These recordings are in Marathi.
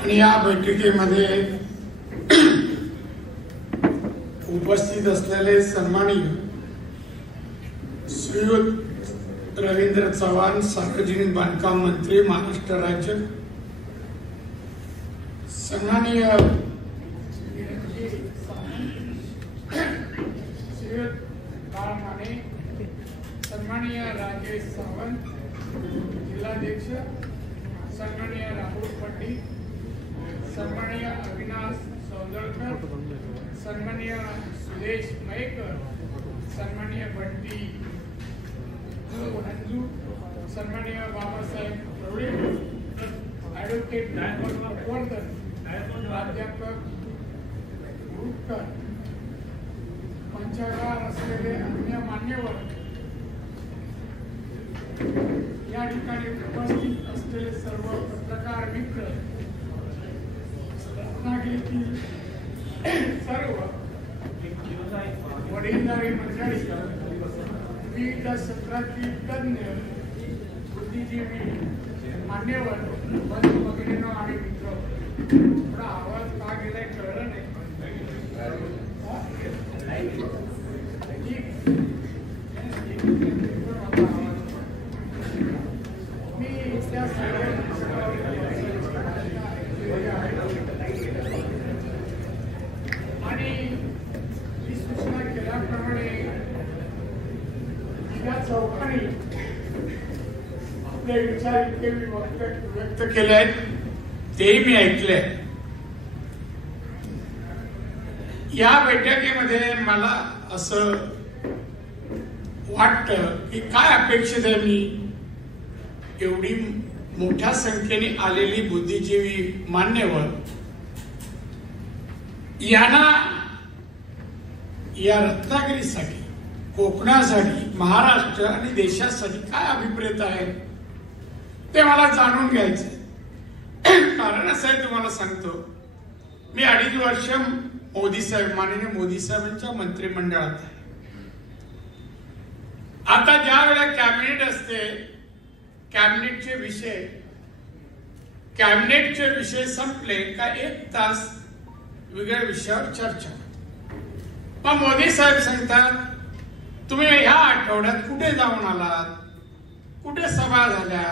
आणि या बैठकीमध्ये उपस्थित असलेले सन्माननीय श्रीयुत रवींद्र चव्हाण, सार्वजनिक बांधकाम मंत्री, महाराष्ट्र राज्य, सन्माननीय श्रीयुत बाळ माने, सन्माननीय राजेश सावंत, जिल्हाध्यक्ष, सन्माननीय राहुल पंडित, सन्माननीय अविनाश सौदळकर, सन्माननीय सुदेश मयेकर, सन्माननीय बंटी हंजू, सन्माननीय बाबासाहेब प्रवळे, ॲडव्होकेट वर्धन, प्राध्यापक गुरुकर, मंचावर असलेले अन्य मान्यवर, या ठिकाणी उपस्थित असलेले सर्व पत्रकार मित्र, रत्नागिरीतील सर्व वडीलधारी मंडळी, विविध क्षेत्रातील तज्ञ, बुद्धिजीवी, मान्यवर, बंधू भगिनींनो आणि मित्र, थोडा आवाज का गेलाय कळलं नाही. मी त्या आणि ही सूचना केल्याप्रमाणे या चौकाने आपले विचार इतके मी व्यक्त केले आहेत, तेही मी ऐकले. या बैठकीमध्ये मला असं वाटतं की काय अपेक्षित आहे, मी एवढी मोठ्या संख्येने आलेली बुद्धिजीवी मान्यवर यांना या रत्नागिरीसाठी, कोकणासाठी, महाराष्ट्र आणि देशासाठी काय अभिप्रेत आहे ते मला जाणून घ्यायचंय. कारण असं आहे, तुम्हाला सांगतो, मी 2.5 वर्ष मोदी साहेब, माननीय मोदी साहेबांच्या मंत्रिमंडळात आहे. आता ज्या वेळेला कॅबिनेट असते, कॅबिनेटचे विषय संपले का 1 तास वेगळ्या विषयावर चर्चा. मग मोदी साहेब सांगतात, तुम्ही ह्या आठवड्यात कुठे जाऊन आलात, कुठे सभा झाल्या,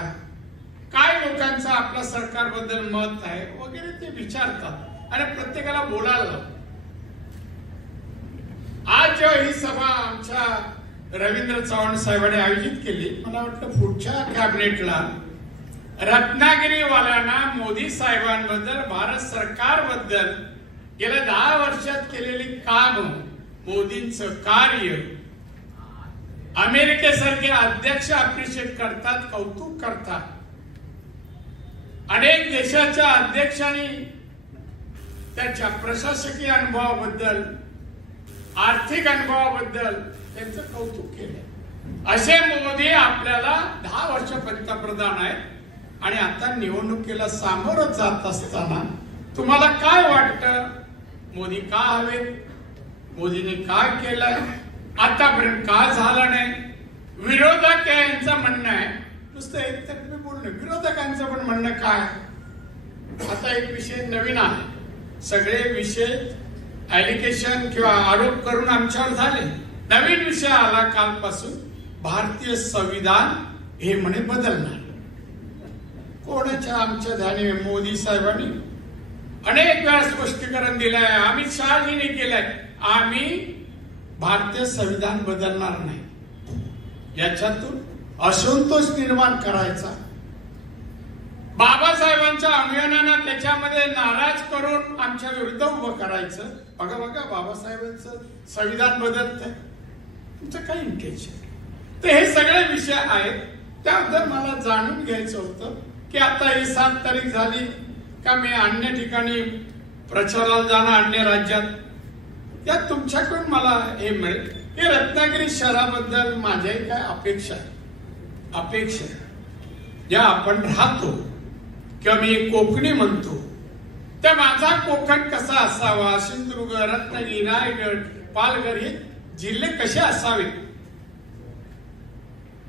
काय लोकांचं आपल्या सरकारबद्दल मत आहे वगैरे ते विचारतात आणि प्रत्येकाला बोलायला लावतात. आज ही सभा आमच्या रवींद्र चव्हाण साहेबांनी आयोजित केली. मला वाटतं पुढच्या कॅबिनेटला रत्नागिरीवाल्यांना मोदी साहेबांबद्दल, भारत सरकारबद्दल गेल्या 10 वर्षात केलेली काम, मोदींचं कार्य, अमेरिकेसारखे अध्यक्ष अप्रिशिएट करतात, कौतुक करतात. अनेक देशाच्या अध्यक्षांनी त्याच्या प्रशासकीय अनुभवाबद्दल, आर्थिक अनुभवाबद्दल त्यांचं कौतुक केलं. असे मोदी आपल्याला 10 वर्ष पंतप्रधान आहेत आणि आता निवडणुकीला सामोरं जात असताना तुम्हाला काय वाटतं, मोदी का हवेत, मोदीने काय केलंय, आतापर्यंत का झालं नाही. विरोधक यांचं म्हणणं आहे, नुसतं एकतर्फी बोलणं. विरोधकांचं पण म्हणणं काय, आता एक विषय नवीन आहे, सगळे विषय ॲलिगेशन किंवा आरोप करून आमच्यावर झाले. नवीन विषय आला कालपासून, भारतीय संविधान हे म्हणे बदलणार. कोणाच्या आमच्या ध्यानी, मोदी साहेबांनी अनेक वेळा स्पष्टीकरण दिलंय, अमित शहाजींनी केलंय, आम्ही भारतीय संविधान बदलणार नाही. याच्यातून असंतोष निर्माण करायचा, बाबासाहेबांच्या अभियानांना त्याच्यामध्ये नाराज करून आमच्या विरुद्ध उभं करायचं. बघा बाबासाहेबांचं संविधान बदलतंय, तुमचं काही इंटेन्शन. तर हे सगळे विषय आहेत, त्याबद्दल मला जाणून घ्यायचं होतं की आता ही 7 तारीख झाली का मी अन्य ठिकाणी प्रचाराला जाणार, अन्य राज्यात, त्यात तुमच्याकडून मला हे मिळेल की रत्नागिरी शहराबद्दल माझ्या काय अपेक्षा ज्या आपण राहतो किंवा मी कोकणी म्हणतो, त्या माझा कोकण कसा असावा, सिंधुदुर्ग, रत्नागिरी, रायगड, पालघर हे जिल्हे कसे असावेत,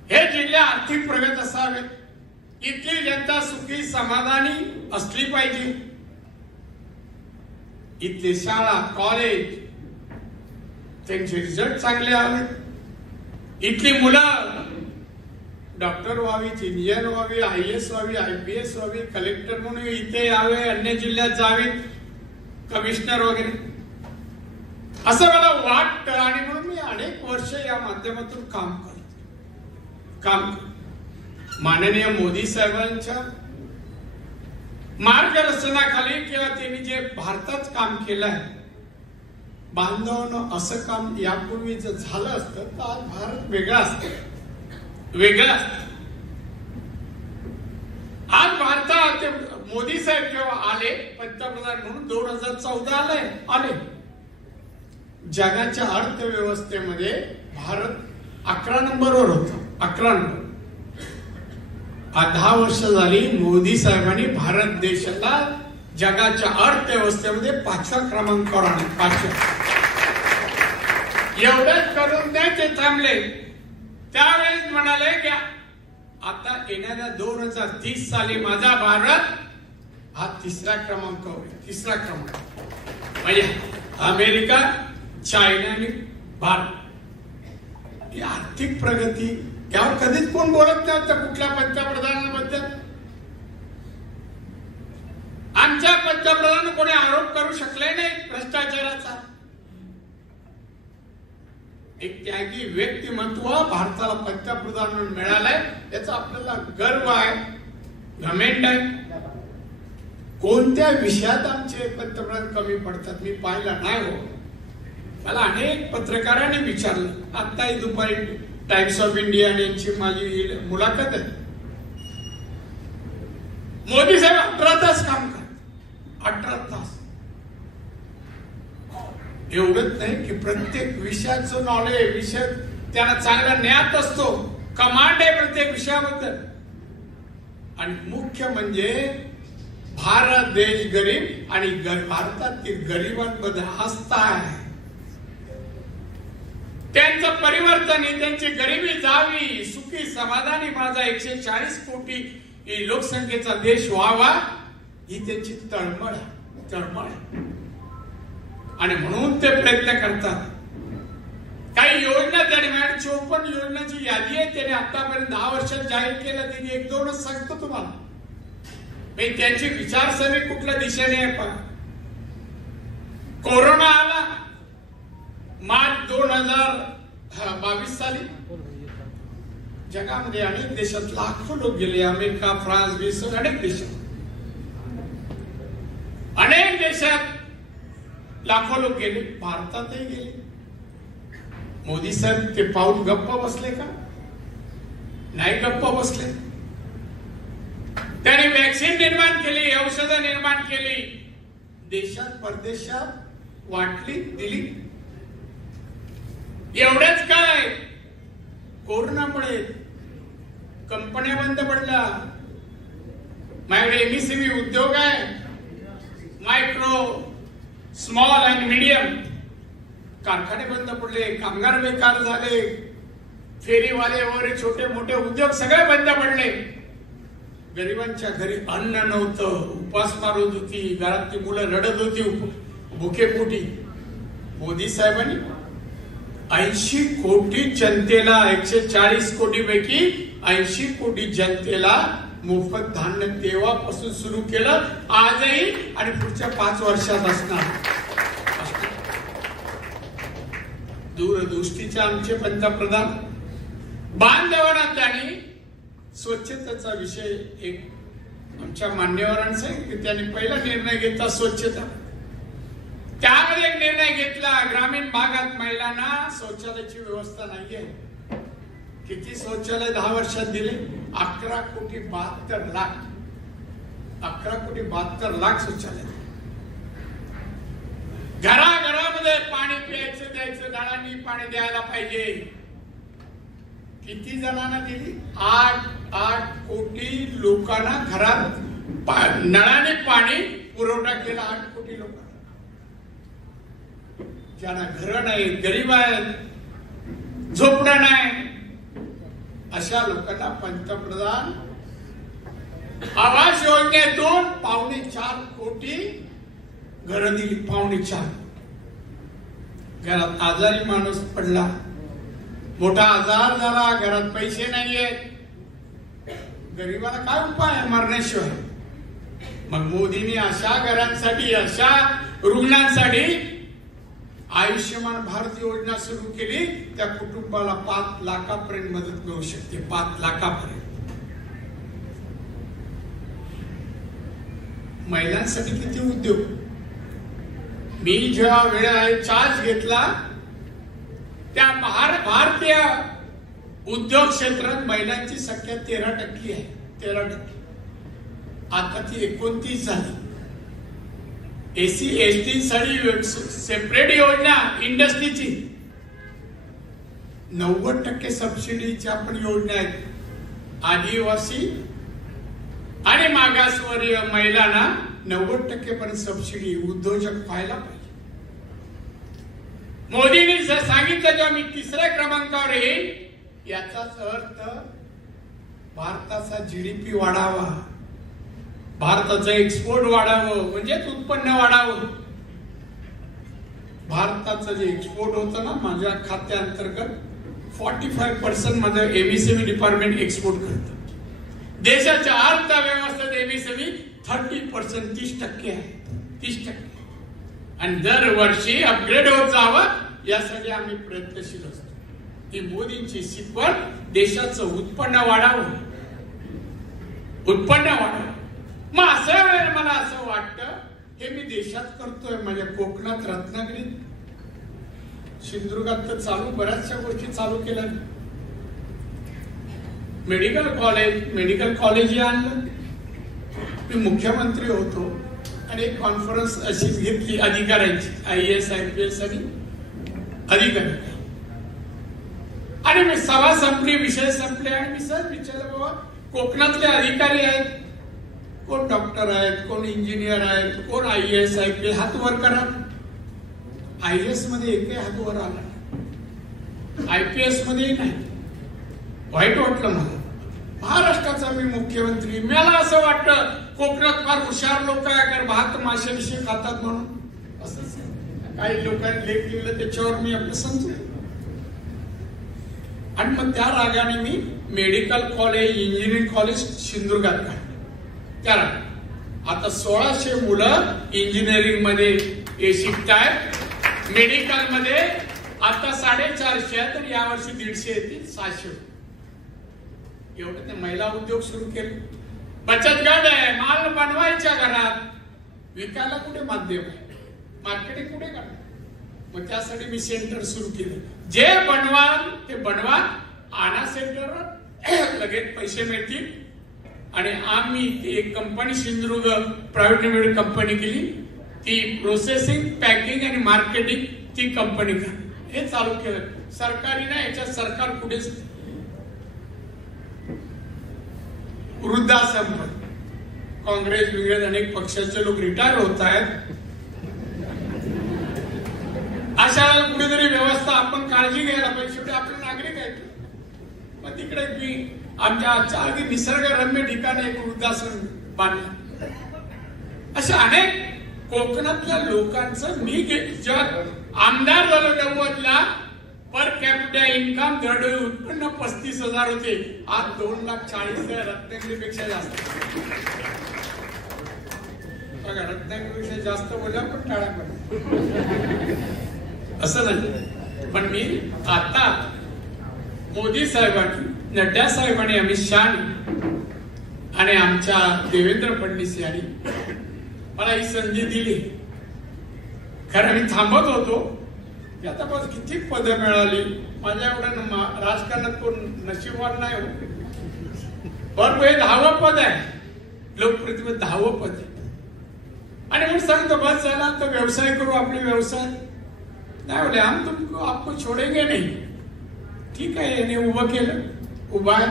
हे जिल्हे आर्थिक प्रगत असावेत, इथली जनता सुखी समाधानी असली पाहिजे, इथले शाळा कॉलेज त्यांचे रिझल्ट चांगले आले. इथली मुलं डॉक्टर व्हावीत, इंजिनियर व्हावी, IAS व्हावी, IPS व्हावी, कलेक्टर म्हणून इथे यावे, अन्य जिल्ह्यात जावे, कमिशनर वगैरे असं मला वाटतं. आणि म्हणून मी अनेक वर्ष या माध्यमातून काम करतो. माननीय मोदी साहेबांच्या मार्गदर्शनाखाली किंवा त्यांनी जे भारतात काम केलंय बांधवानं, असं काम यापूर्वी जर झालं असतं तर आज भारत वेगळा असतं, वेगळा. आज भारतात मोदी साहेब जेव्हा आले पंतप्रधान म्हणून 2014 आले, जगाच्या अर्थव्यवस्थेमध्ये भारत 11 नंबरवर होता, 11 नंबर. 10 वर्ष झाली मोदी साहेबांनी भारत देशाला जगाच्या अर्थव्यवस्थेमध्ये 5व्या क्रमांकावर आणले. 5व्या. एवढंच करून नाही ते थांबले. त्यावेळेस म्हणाले की आता येणाऱ्या 2030 साली माझा भारत हा 3रा क्रमांकावर होईल. 3रा क्रमांक म्हणजे अमेरिका, चायना आणि भारत. ही आर्थिक प्रगती यावर कधीच कोण बोलत नव्हतं कुठल्या पंतप्रधानाबद्दल. आमच्या पंतप्रधान कोणी आरोप करू शकले नाही भ्रष्टाचाराचा. एक त्यागी व्यक्तिमत्व भारताला पंतप्रधान म्हणून मिळालंय याचा आपल्याला गर्व आहे, घमेंड आहे. कोणत्या विषयात आमचे पंतप्रधान कमी पडतात मी पाहिलं नाही हो. मला अनेक पत्रकारांनी विचारलं. आत्ताही दुपारी टाइम्स ऑफ इंडिया यांची माझी मुलाखत आहे. मोदी साहेब 18 तास काम करतात, 18 तास. एवढंच नाही की प्रत्येक विषयाचं नॉलेज, विषय त्यांना चांगला ज्ञात असतो, कमांड आहे प्रत्येक विषयाबद्दल. आणि मुख्य म्हणजे भारत देश गरीब आणि भारतातील गरिबांबद्दल हसता आहे. त्यांचं परिवर्तन, त्यांची गरिबी जावी, सुखी समाधानी माझा 140 कोटी लोकसंख्येचा देश व्हावा ही त्यांची तळमळ आहे. आणि म्हणून ते प्रयत्न करतात. काही योजना त्यांनी 54 योजनांची यादी आहे त्याने आतापर्यंत 10 वर्षात जाहीर केलं. त्यांनी 1-2च सांगतो तुम्हाला. त्यांची विचारसरणी कुठल्या दिशेने आहे पहा. कोरोना आला मार्च 2022 साली. जगामध्ये अनेक देशात लाखो लोक गेले. अमेरिका, फ्रान्स, ग्रीस, अनेक देशात, अनेक देशात लाखो लोक गेले. भारतातही गेले. मोदी साहेब ते पाहून गप्प बसले का? नाही गप्प बसले. त्यांनी वॅक्सिन निर्माण केली, औषधं निर्माण केली, देशात परदेशात वाटली, दिली. एवढेच काय, कोरोनामुळे कंपन्या बंद पडल्या. माझ्याकडे MSME उद्योग आहे, मायक्रो, स्मॉल अँड मीडियम. कारखाने बंद पडले, कामगार बेकार झाले, फेरीवाले वगैरे छोटे मोठे उद्योग सगळे बंद पडले. गरिबांच्या घरी अन्न नव्हतं, उपासमार होत होती, घरातली मुलं रडत होती भुकेपोटी. मोदी साहेबांनी 80 कोटी जनतेला, 140 कोटी पैकी 80 कोटी जनतेला मोफत धान्य तेव्हापासून सुरू केलं, आजही आणि पुढच्या 5 वर्षात असणार. दूरदृष्टीचे आमचे पंतप्रधान. बांधवांना त्यांनी स्वच्छतेचा विषय एक आमच्या मान्यवरांचा त्यांनी पहिला निर्णय घेतला स्वच्छता. त्यामध्ये एक निर्णय घेतला, ग्रामीण भागात महिलांना शौचालयाची व्यवस्था नाहीये. किती शौचालय 10 वर्षात दिले? 11 कोटी 72 लाख. 11 कोटी 72 लाख शौचालय. घराघरामध्ये पाणी प्यायचं, द्यायचं, नळांनी पाणी द्यायला पाहिजे. किती जणांना दिली? 8 कोटी लोकांना घरात नळाने पाणी पुरवठा केला. 8 कोटी लोकांना. ज्यांना घर नाही, गरीब आहेत, झोपडं नाही, अशा लोकांना पंतप्रधान आवास योजनेतून 4.25 कोटी घरं दिली 3:45. घरात आजारी माणूस पडला, मोठा आजार झाला, घरात पैसे नाहीयेत, गरीबाला काय उपाय आहे मरण्याशिवाय? मग मोदींनी अशा घरांसाठी, अशा रुग्णांसाठी आयुष्यमान भारत योजना सुरू केली. त्या कुटुंबाला 5 लाखापर्यंत मदत मिळू शकते, 5 लाखापर्यंत. महिलांसाठी किती उद्योग. मी जेव्हा वेळ आहे चार्ज घेतला, त्या भारतीय उद्योग क्षेत्रात महिलांची संख्या 13% आहे, 13%. आता ती 29 झाली. एसी एसटी साठी सेपरेट योजना इंडस्ट्रीची 90% सबसिडीच्या पण योजना आहेत. आदिवासी आणि मागासवर्गीय महिलांना 90% पण सबसिडी उद्योजक पाहायला पाहिजे. मोदींनी जर सांगितलं जेव्हा मी 3ऱ्या क्रमांकावर येईल, याचाच अर्थ भारताचा जीडीपी वाढावा, भारताचं एक्सपोर्ट वाढावं, म्हणजेच उत्पन्न वाढावं. भारताचं जे एक्सपोर्ट होतं ना, माझ्या खात्याअंतर्गत 45% माझं एमएसएमई डिपार्टमेंट एक्सपोर्ट करतं. देशाच्या अर्थव्यवस्थेत एमएसएमई 30%, 30% आहे, 30%. आणि दरवर्षी अपग्रेड होत जावं यासाठी आम्ही प्रयत्नशील असतो. ही मोदींची शिकवण, देशाचं उत्पन्न वाढावं, उत्पन्न वाढावं. मग असं वेळ मला असं वाटतं, हे मी देशात करतोय, माझ्या कोकणात, रत्नागिरीत, सिंधुदुर्गात तर चालू, बऱ्याचशा गोष्टी चालू केल्या. मेडिकल कॉलेज आणलं. मी मुख्यमंत्री होतो आणि एक कॉन्फरन्स अशीच घेतली अधिकाऱ्यांची, IAS IPS आणि अधिकारी. आणि मी सभा संपली, विषय संपले आणि मी सर विचारलं, बाबा कोकणातले अधिकारी आहेत, कोण डॉक्टर आहेत, कोण इंजिनियर आहेत, कोण IAS IPS, हात वर करा. IAS मध्ये एकही हात वर आला, IPS मध्ये नाही. वाईट वाटलं मला. महाराष्ट्राचा मी मुख्यमंत्री, मला असं वाटतं कोकणात फार हुशार लोक आहे, कारण भात मासे विषय खातात म्हणून. असंच काही लोकांनी लेख लिहिलं, त्याच्यावर मी आपलं समजू. आणि मग त्या रागाने मी मेडिकल कॉलेज, इंजिनिअरिंग कॉलेज सिंधुदुर्गात काढलं. त्याला आता 1600 मुलं इंजिनिअरिंग मध्ये शिकतायत. मेडिकल मध्ये आता 450 आहेत आणि यावर्षी 150 येतील, 600. एवढं ते महिला उद्योग सुरू केले. बचत गट आहे, माल बनवायच्या घरात, विकायला कुठे माध्यम आहे, मार्केटिंग कुठे करणार. मग त्यासाठी मी सेंटर सुरू केलं. जे बनवाल ते बनवा, आणा सेंटरवर, लगेच पैसे मिळतील. आणि आम्ही एक company Sindhudurg private limited company केली, ती प्रोसेसिंग, पॅकिंग आणि मार्केटिंग ती कंपनी का हे चालू केलं. सरकारी ना, याच्यात सरकार कुठेच. वृद्धाश्रम, काँग्रेस बिग्रेस अनेक पक्षाचे लोक रिटायर होत आहेत. अशा कुठेतरी व्यवस्था आपण काळजी घ्यायला पाहिजे. शेवटी आपण नागरिक आहेत. मग तिकडे मी आमच्या अगदी निसर्गरम्य ठिकाणी एक वृद्धाश्रम बांधला. अशा अनेक कोकणातल्या लोकांचं, मी जेव्हा आमदार झालो 90ला, पर कॅपिटा इन्कम दरडोई उत्पन्न 35,000 होते. आज 2,40,000, रत्नागिरीपेक्षा जास्त. बघा, रत्नागिरीपेक्षा जास्त बोला पण टाळा पण असं नाही. पण मी आता मोदी साहेबांनी, नड्डा साहेबांनी, अमित शहानी आणि आमच्या देवेंद्र फडणवीस यांनी मला ही संधी दिली. खरं मी थांबत होतो की आता बस किती पद मिळाली. माझ्या एवढं राजकारणात कोण नशीबवान नाही हो. बरोबर, हे 10वं पद आहे, लोकप्रतिनिधी 10वं पद आहे. आणि म्हणून सांगतो बस झाला तर व्यवसाय करू, आपले व्यवसाय नाही बोले, हम तुमको आपको छोडेंगे नहीं. ठीक आहे, याने उभं केलं, उभा आहे.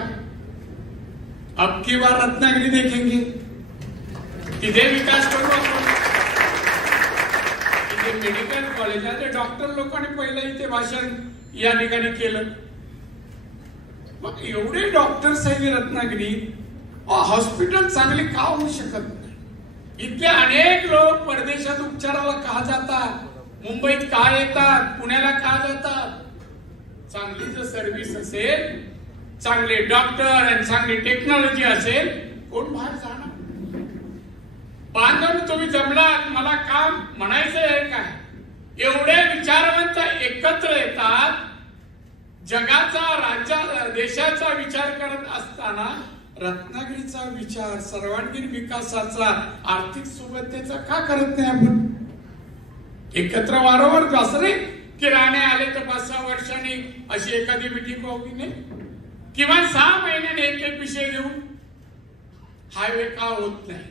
अब की बार रत्नागिरी देखेंगे, तिथे विकास करू आपण. इथे मेडिकल कॉलेज आहे, डॉक्टर लोकांनी पहिलं इथे भाषण या ठिकाणी केलं. मग एवढे डॉक्टर्स आहे रत्नागिरी, हॉस्पिटल चांगले का होऊ शकत नाही. इथले अनेक लोक परदेशात उपचाराला का जातात, मुंबईत का येतात, पुण्याला का जातात? चांगली जर सर्व्हिस असेल, चांगले डॉक्टर आणि चांगली टेक्नॉलॉजी असेल, कोण बाहेर जाणार? बांधून तुम्ही जमलात, मला काम म्हणायचं आहे काय? एवढे विचारवंत एकत्र येतात, जगाचा, राज्याचा, देशाचा विचार करत असताना रत्नागिरीचा विचार, सर्वांगीण विकासाचा, आर्थिक सुबत्तेचा का करत नाही आपण? एकत्र वारंवार असं नाही की राणे आले तर 5-6 वर्षांनी अशी एखादी मिटिंग व्हावी, नाही, किमान 6 महिन्याने एक विषय घेऊन हायवे का होत नाही?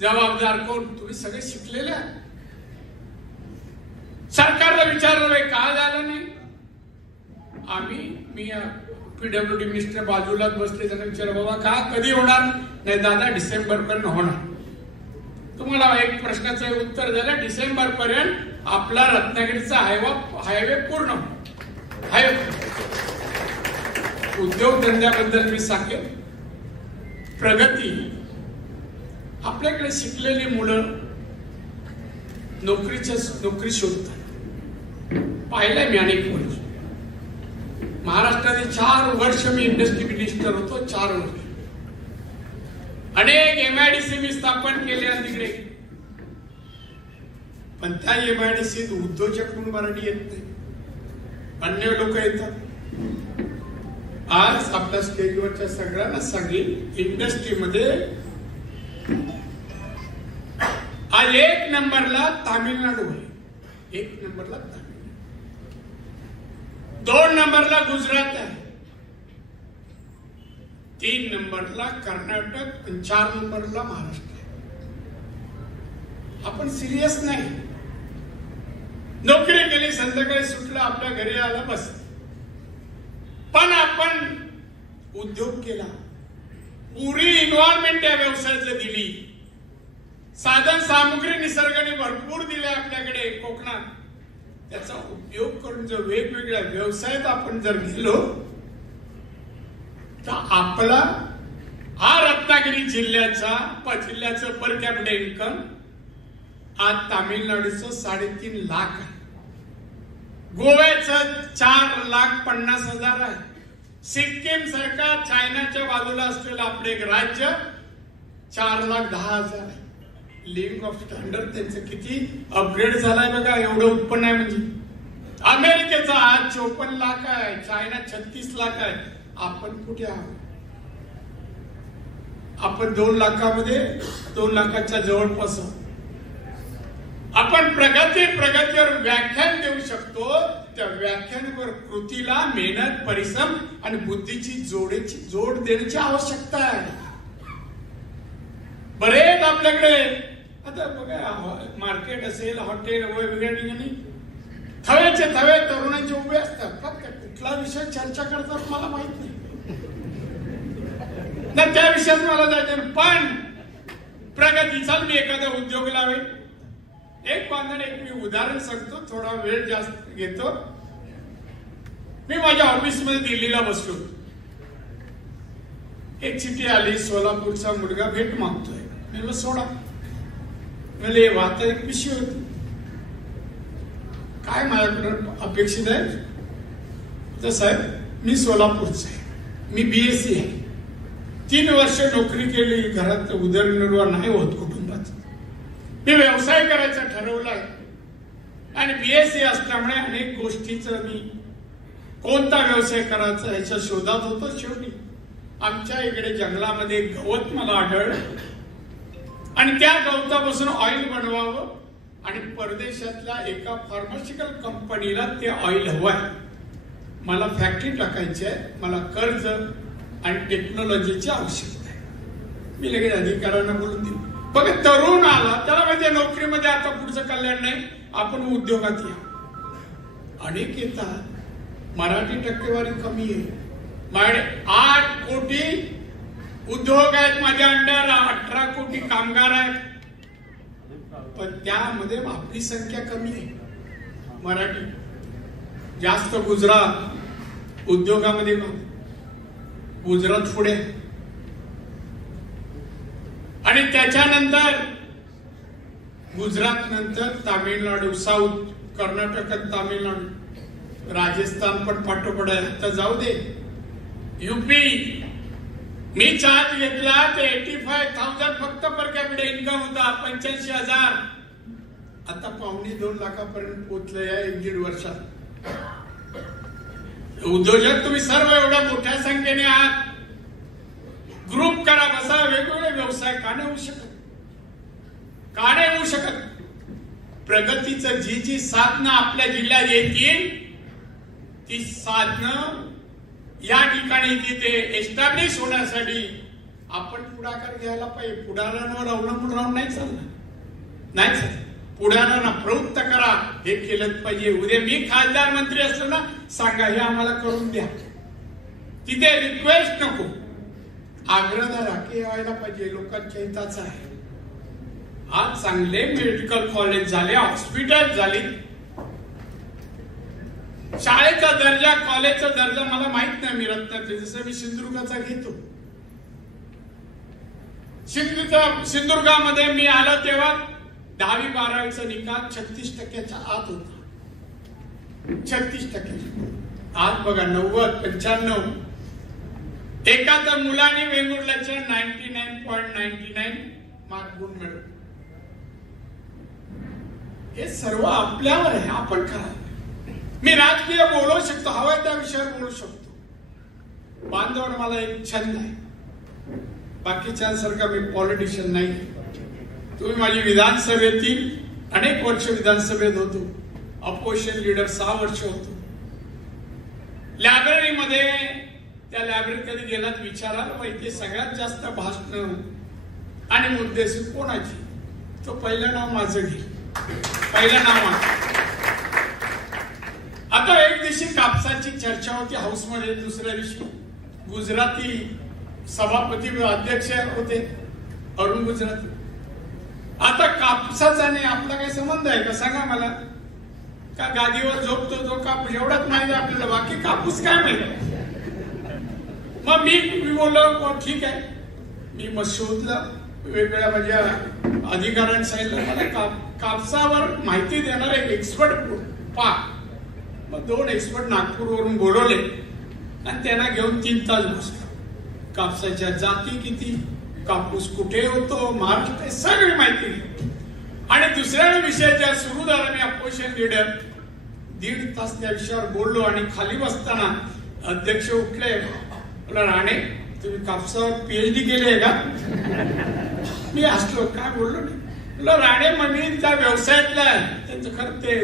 जबाबदार कोण? तुम्ही सगळे शिकलेले आहात. सरकारला विचारलं का झालं नाही? मी पीडब्ल्यूडी मिनिस्टर बाजूलाच बसले, त्यांना विचार बाबा का कधी होणार? नाही दादा, डिसेंबर पर्यंत होणार. तुम्हाला एक प्रश्नाचं उत्तर झालं, डिसेंबर पर्यंत आपला रत्नागिरीचा हायवे पूर्ण. उद्योग धंद्याबद्दल मी सांगेन, प्रगती. आपल्याकडे शिकलेली मुलं नोकरी शोधतात. पाहिलंय मी अनेक वर्ष. महाराष्ट्रात 4 वर्ष मी इंडस्ट्री मिनिस्टर होतो. 4 वर्ष अनेक MIDC मी स्थापन केले तिकडे. पण त्या MIDC उद्योजक म्हणून मराठी येत नाही, अन्य लोक येतात. आज आपल्या स्टेजवरच्या सगळ्यांना सांगेन, इंडस्ट्रीमध्ये आज 1 नंबरला तामिळनाडू आहे. 1 नंबरला तामिळनाडू, 2 नंबरला गुजरात आहे, 3 नंबरला कर्नाटक आणि 4 नंबरला महाराष्ट्र आहे. आपण सिरियस नाही. नोकरी केली, संध्याकाळी सुटलं, आपल्या घरी आला, बस. पण आपण उद्योग केला, पुरी इन्व्हॉल्वमेंट या व्यवसायाचं दिली, साधन सामुग्री निसर्गाने भरपूर दिले आपल्याकडे कोकणात. त्याचा उपयोग करून जर वेगवेगळ्या व्यवसायात आपण जर गेलो तर आपला हा रत्नागिरी जिल्ह्याचं पर कॅपिटा इन्कम आज तामिळनाडूचं 3.5 लाख आहे, गोव्याचं 4,50,000 आहे, सिक्कीम सारखा चायनाच्या बाजूला असलेलं आपलं एक राज्य 4,10,000 आहे. लिव्हिंग ऑफ स्टँडर्ड त्यांचं किती अपग्रेड झालाय बघा. एवढं उत्पन्न आहे म्हणजे. अमेरिकेचा आज 54 लाख आहे, चायना 36 लाख आहे. आपण कुठे आहोत? आपण 2 लाखामध्ये 2 लाखाच्या जवळपास. आपण प्रगतीवर व्याख्यान देऊ शकतो. त्या व्याख्यानावर कृतीला मेहनत, परिश्रम आणि बुद्धीची जोड देण्याची आवश्यकता आहे. बरेच आपल्याकडे आता बघा, मार्केट असेल, हॉटेल, वेगवेगळ्या ठिकाणी थव्याचे थवे तरुणांचे उभे असतात. कुठला विषय चर्चा करतात मला माहित नाही, त्या विषयात मला जायचं. पण प्रगतीचा मी एखादा उद्योग लावेल. एक मी उदाहरण सांगतो, थोडा वेळ जास्त घेतो. मी माझ्या ऑफिसमध्ये दिल्लीला बसलो. एक चिठी आली, सोलापूरचा मुलगा भेट मागतोय. मी सोडा, म्हणजे वाहता एक पिशवी होती. काय माझ्याकडे अपेक्षित आहे? तर साहेब, मी सोलापूरचा आहे, मी BSc आहे, 3 वर्ष नोकरी केली, घरात उदरनिर्वाह नाही होत कुटुंबात, मी व्यवसाय करायचा ठरवलाय आणि BSc असल्यामुळे अनेक गोष्टीचं मी कोणता व्यवसाय करायचा याच्या शोधात होतो. शेवटी आमच्या इकडे जंगलामध्ये गवत मला आढळलं आणि त्या गवतापासून ऑइल बनवावं आणि परदेशातल्या एका फार्मास्युटिकल कंपनीला ते ऑइल हवं आहे. मला फॅक्टरी टाकायची आहे, मला कर्ज आणि टेक्नॉलॉजीची आवश्यकता आहे. मी लगेच अधिकाऱ्यांना बोलून दिली. बघा, तरुण आला त्याला म्हणजे नोकरीमध्ये आता पुढचं कल्याण नाही, आपण उद्योगात या. अनेक येतात, मराठी टक्केवारी कमी आहे. माझे 8 कोटी उद्योग आहेत माझ्या अंडर, 18 कोटी कामगार आहेत, पण त्यामध्ये आपली संख्या कमी आहे. मराठी जास्त. गुजरात उद्योगामध्ये, गुजरात पुढे. आणि त्याच्यानंतर गुजरात नंतर तामिळनाडू, साऊथ कर्नाटक आणि तामिळनाडू, राजस्थान पण पाठोपाठ आहे. तर जाऊ दे, यूपी मी चार्ज घेतला ते 85,000 फक्त पर कॅपिटा इन्कम होता, 85,000. आता 1.5-2 लाखापर्यंत पोहोचलं या 1-1.5 वर्षात. उद्योजक तुम्ही सर्व एवढ्या मोठ्या संख्येने आहात, ग्रुप करा, बसा, वेगवेगळे व्यवसाय का नाही होऊ शकत? का नाही होऊ शकत? प्रगतीचं जी साधनं आपल्या जिल्ह्यात येतील ती साधनं या ठिकाणी तिथे एस्टॅब्लिश होण्यासाठी आपण पुढाकार घ्यायला पाहिजे. पुढाऱ्यांवर अवलंबून राहून नाही चालणार, नाही चालणार. पुढाऱ्यांना प्रवृत्त करा, हे केलंच पाहिजे. उद्या मी खासदार मंत्री असलो ना, सांगा हे आम्हाला करून द्या. तिथे रिक्वेस्ट नको, आग्रह राखी व्हायला पाहिजे. लोकांच्या हिताचं आहे. आज चांगले मेडिकल कॉलेज झाले, हॉस्पिटल झाले, शाळेचा दर्जा, कॉलेजचा दर्जा मला माहित नाही. मी रत्नागिरी, जसं मी सिंधुदुर्गाचा घेतो. सिंधुदुर्गामध्ये मी आलो तेव्हा 10वी-12वीचा निकाल 36% आत होता. 36%. आज बघा 90-95. एका तर मुलांनी वेंगुर्ल्याच्या 99.99 मार्क गुण मिळवले. हे सर्व आपल्यावर आहे, आपण करा. मी राजकीय बोलू शकतो, हवंय त्या विषयावर बोलू शकतो. बांधव मला एक छंद आहे, बाकीच्यांसारखा मी पॉलिटिशियन नाही. तुम्ही माझी विधानसभेतील अनेक वर्ष विधानसभेत होतो, अपोजिशन लीडर 6 वर्ष होतो. लायब्ररीमध्ये, त्या लायब्ररीत कधी गेलात विचारायला पाहिजे सगळ्यात जास्त भाषण आणि मुद्देसूद कोणाची? तो पहिलं नाव माझं घे, पहिलं नाव माझं. आता एक दिवशी कापसाची चर्चा होती हाऊसमध्ये, दुसऱ्या दिवशी गुजराती सभापती अध्यक्ष होते, अरुण गुजराती. आता कापसाचा नाही आपला काही संबंध आहे का सांगा मला? का गादीवर झोपतो तो कापूस एवढाच माहिती आपल्याला, बाकी कापूस काय माहिती? मग मी बोललो ठीक आहे. मी मग शोधलं, वेगवेगळ्या माझ्या अधिकाऱ्यांनी सांगितलं मला कापसावर माहिती देणारा एक एक्सपर्ट पा. मग 2 एक्सपर्ट नागपूरवरून बोलवले आणि त्यांना घेऊन 3 तास बसलो. कापसाच्या जाती किती, कापूस कुठे होतो, महाराष्ट्र, सगळी माहिती घेतली. आणि दुसऱ्या विषयाच्या सुरू झाला. मी अपोजिशन लीडर 1.5 तास त्या विषयावर बोललो. आणि खाली बसताना अध्यक्ष उठले, राणे तुम्ही कापसावर PhD केली आहे का? मी हसलो, काय बोललो नाही. राणे मग मी त्या व्यवसायातला आहे, त्यांचं खरं ते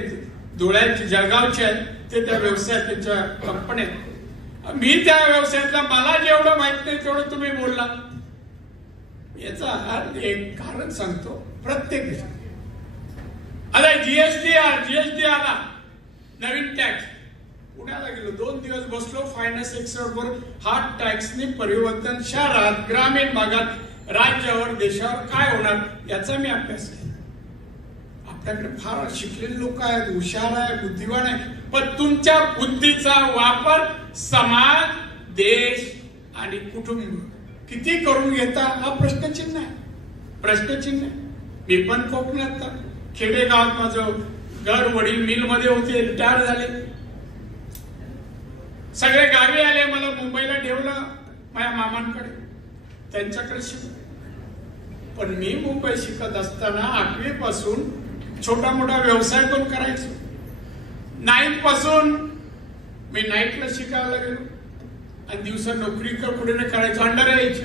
धुळ्याचे जळगावचे आहेत, ते त्या व्यवसायात त्यांच्या कंपन्यात. मी त्या व्यवसायातला, मला जेवढं माहित नाही तेवढं तुम्ही बोलला. याचा एक कारण सांगतो. प्रत्येक आता जीएसटी आला, नवीन टॅक्स. पुण्याला गेलो, 2 दिवस बसलो फायनान्स एक्सपर्ट वर. हा टॅक्सने परिवर्तन शहरात, ग्रामीण भागात, राज्यावर, देशावर काय होणार याचा मी अभ्यास केला. आपल्याकडे फार शिकलेले लोक आहेत, हुशार आहे, बुद्धिवान आहे, पण तुमच्या बुद्धीचा वापर समाज, देश आणि कुटुंब किती करून घेता हा प्रश्नचिन्ह आहे. प्रश्नचिन्ह आहे. मी पण कोकणात खेडेगावात माझं घर, वडील मिल मध्ये होते, रिटायर झाले. सगळे गावी आले, मला मुंबईला ठेवलं माझ्या मामांकडे, त्यांच्याकडे शिकलो. पण मी मुंबई शिकत असताना 8वी पासून छोटा मोठा व्यवसाय पण करायचो. 9th पासून मी नाईटला शिकायला गेलो आणि दिवसा नोकरी कुठे नाही करायचो. अंडर एज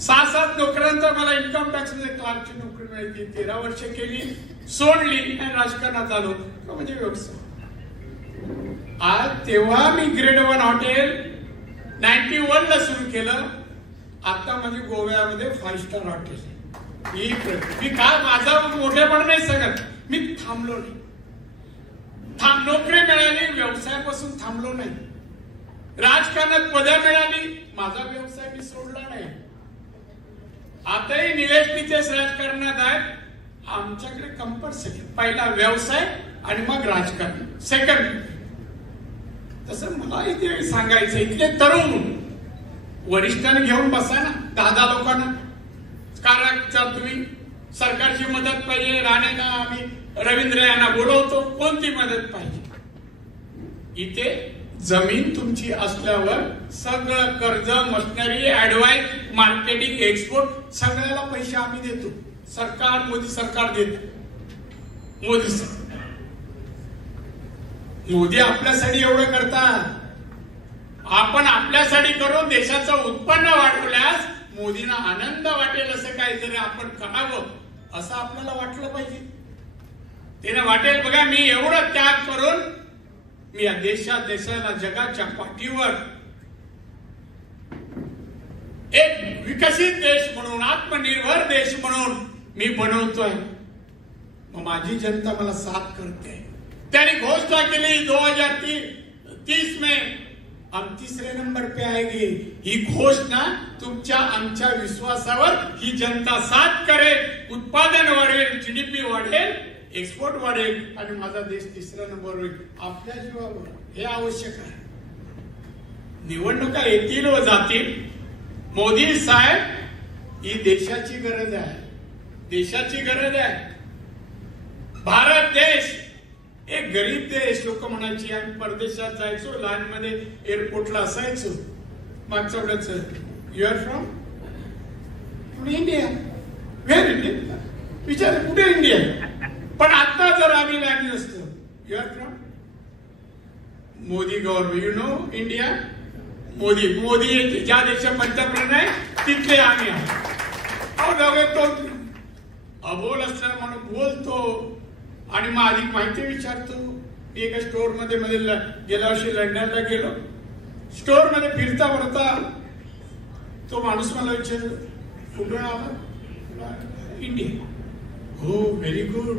6-7 नोकऱ्यांचा मला इन्कम टॅक्स क्लार्कची नोकरी मिळाली. 13 वर्ष केली, सोडली आणि राजकारणात आलो. म्हणजे व्यवसाय. आज तेव्हा मी ग्रेड 1 हॉटेल 91 ला सुरू केलं. आता म्हणजे गोव्यामध्ये 5 स्टार हॉटेल. मी काय माझा मोठेपण नाही सांगत, मी थांबलो नाही. नोकरी मिळाली, व्यवसायापासून थांबलो नाही. राजकारणात पदं मिळाली, माझा व्यवसाय मी सोडला नाही. आताही निलेश नितेश राजकारणात आहेत. आमच्याकडे कंपल्सरी पहिला व्यवसाय आणि मग राजकारण सेकंड. तसं मला इथे सांगायचं, इथले तरुण वरिष्ठांनी घेऊन बसा ना 10 लोकांना. कारण सरकारचा तुम्ही सरकारची मदत पाहिजे, राणेंना आम्ही रवींद्र यांना बोलवतो, कोणती मदत पाहिजे. इथे जमीन तुमची असल्यावर सगळं कर्ज, मशिनरी, ऍडवाइस, मार्केटिंग, एक्सपोर्ट सगळ्याला पैसे आम्ही देतो. सरकार, मोदी सरकार देत. मोदी सरकार, मोदी आपल्यासाठी एवढं करतात, आपण आपल्यासाठी करून देशाचं उत्पन्न वाढवल्यास मोदींना आनंद वाटेल असं काहीतरी आपण करावं असं आपल्याला वाटलं पाहिजे. त्याने वाटेल बघा मी एवढं त्याग करून मी या देशाला जगाच्या पाठीवर एक विकसित देश म्हणून, आत्मनिर्भर देश म्हणून मी बनवतोय. मग माझी जनता मला साथ करते. त्याने घोषणा केली 2030 में हम तीसरे नंबर पे आएंगे. ही घोषणा तुमच्या आमच्या विश्वासावर ही जनता साथ करेल. उत्पादन वाढेल, जीडीपी वाढेल, एक्सपोर्ट वाढेल आणि माझा देश तिसऱ्या नंबरवर होईल. आपल्या जीवावर हे आवश्यक आहे. निवडणुका येतील व जातील. मोदी साहेब ही देशाची गरज आहे, देशाची गरज आहे. भारत देश एक गरीब देश. लोक म्हणायची आम्ही परदेशात जायचो, लहानमध्ये एअरपोर्टला असायचो. मागच्या वेळेच you are from India. Where India विचार कुठे इंडिया. पण आता जर आम्ही लागलो असतो you are from Modi government, you know India. Modi Modi ज्या देशात पंतप्रधान आहे तिथले आम्ही आहोत. अबोल असल्या म्हणून बोलतो आणि मग अधिक माहिती विचारतो. मी एका स्टोअर मध्ये गेल्या वर्षी लंडनला गेलो. स्टोअर मध्ये फिरता फिरता तो माणूस मला विचारतो कुठून आला. इंडिया. हो व्हेरी गुड.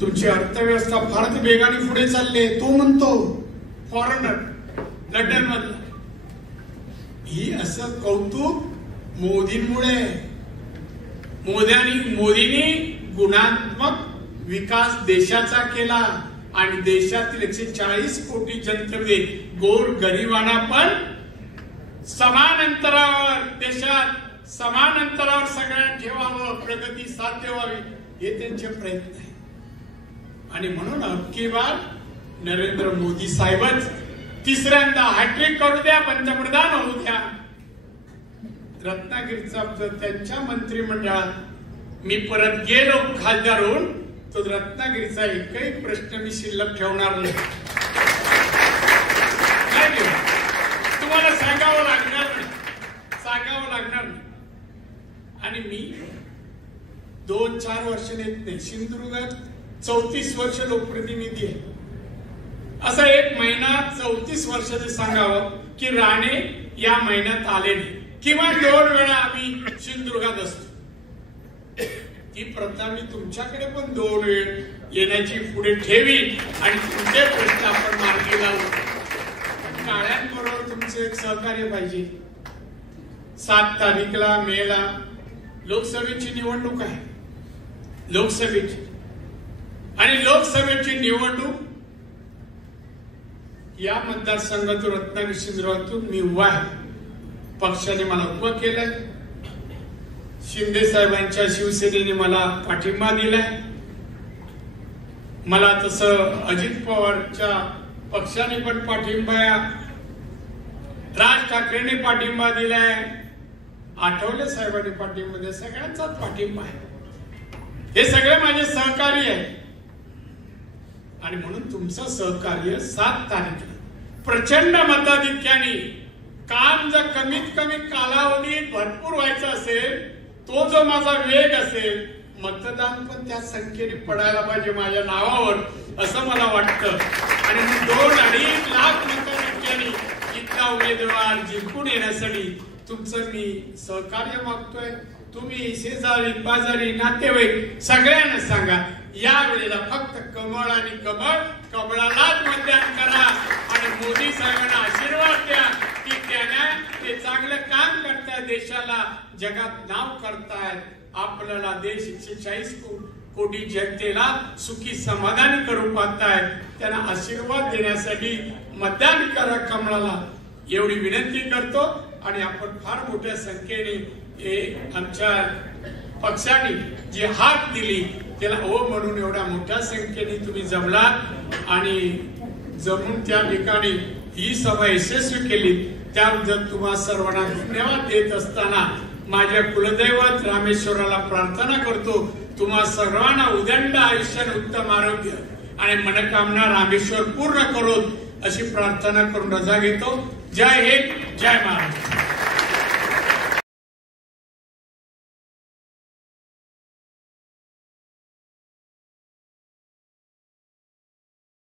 तुमची अर्थव्यवस्था फार वेगाने पुढे चालले. तो म्हणतो फॉरेनर लंडन मधला. ही असं कौतुक मोदींमुळे. मोदींनी गुणात्मक विकास देशाचा केला आणि देशातील 140 कोटी जनतेमध्ये गोर गरिबांना पण समान अंतरावर, देशात समान अंतरावर सगळ्यांना ठेवावं, प्रगती साध्य व्हावी हे त्यांचे प्रयत्न आहे. आणि म्हणून अबकी बार नरेंद्र मोदी साहेबच तिसऱ्यांदा हॅट्रिक करू द्या, पंतप्रधान होऊ द्या. रत्नागिरीचा त्यांच्या मंत्रिमंडळात मी परत गेलो खासदार होऊन, तो रत्नागिरीचा एकही प्रश्न मी शिल्लक ठेवणार नाही. तुम्हाला सांगावं लागणार नाही. आणि मी 2-4 वर्ष नेत नाही. सिंधुदुर्गात 34 वर्ष लोकप्रतिनिधी आहे. असा एक महिना 34 वर्षाचे सांगावं की राणे या महिन्यात आले नाही. किंवा 2 वेळा आम्ही सिंधुदुर्गात असतो. ती प्रथा मी तुमच्याकडे पण 2 वेळ येण्याची पुढे ठेवी आणि तुमचे प्रश्न आपण मार्गी लावू. काळ्यांबरोबर तुमचं एक सहकार्य पाहिजे. 7 तारीखला मेला लोकसभेची निवडणूक आहे. लोकसभेची आणि लोकसभेची निवडणूक या मतदारसंघातून रत्नागिरी सिंधुदुर्गातून मी उभा आहे. पक्षाने मला उभं केलंय. शिंदे साहेबांच्या शिवसेनेने मला पाठिंबा दिलाय. मला तसं अजित पवारच्या पक्षाने पण पाठिंबा आहे. राज ठाकरेंनी पाठिंबा दिलाय. आठवले साहेबांनी पाठिंबा दिला. सगळ्यांचाच पाठिंबा आहे. हे सगळे माझे सहकारी आहे. आणि म्हणून तुमचं सहकार्य 7 तारीखला प्रचंड मताधिक्याने काम जर कमीत कमी कालावधीत भरपूर व्हायचं असेल, तो जो माझा वेग असेल, मतदान पण त्या संख्येने पडायला पाहिजे माझ्या नावावर असं मला वाटतं. आणि 2-2.5 लाख मताधिक्याने इथला उमेदवार जिंकून येण्यासाठी तुमचं मी सहकार्य मागतोय. तुम्ही शेजारी पाजारी नातेवाईक सगळ्यांना सांगा या वेळेला फक्त कमळ आणि कमळालाच मतदान करा आणि मोदी साहेबांना आशीर्वाद द्या की ते चांगलं काम करतायत, देशाला जगात नाव करतायत. आपल्याला देश 140 कोटी जनतेला सुखी समाधानी करून पाहतायत. त्यांना आशीर्वाद देण्यासाठी मतदान करा कमळाला एवढी विनंती करतो. आणि आपण फार मोठ्या संख्येने आमच्या पक्षाने जी हाक दिली त्याला हो म्हणून एवढ्या मोठ्या संख्येने तुम्ही जमलात आणि जमून त्या ठिकाणी ही सभा यशस्वी केली त्याबद्दल तुम्हा सर्वांना धन्यवाद देत असताना माझ्या कुलदैवत रामेश्वराला प्रार्थना करतो तुम्हा सर्वांना उदंड आयुष्य उत्तम आरोग्य आणि मनोकामना रामेश्वर पूर्ण करो अशी प्रार्थना करून रजा घेतो। जय हिंद जय महाराष्ट्र।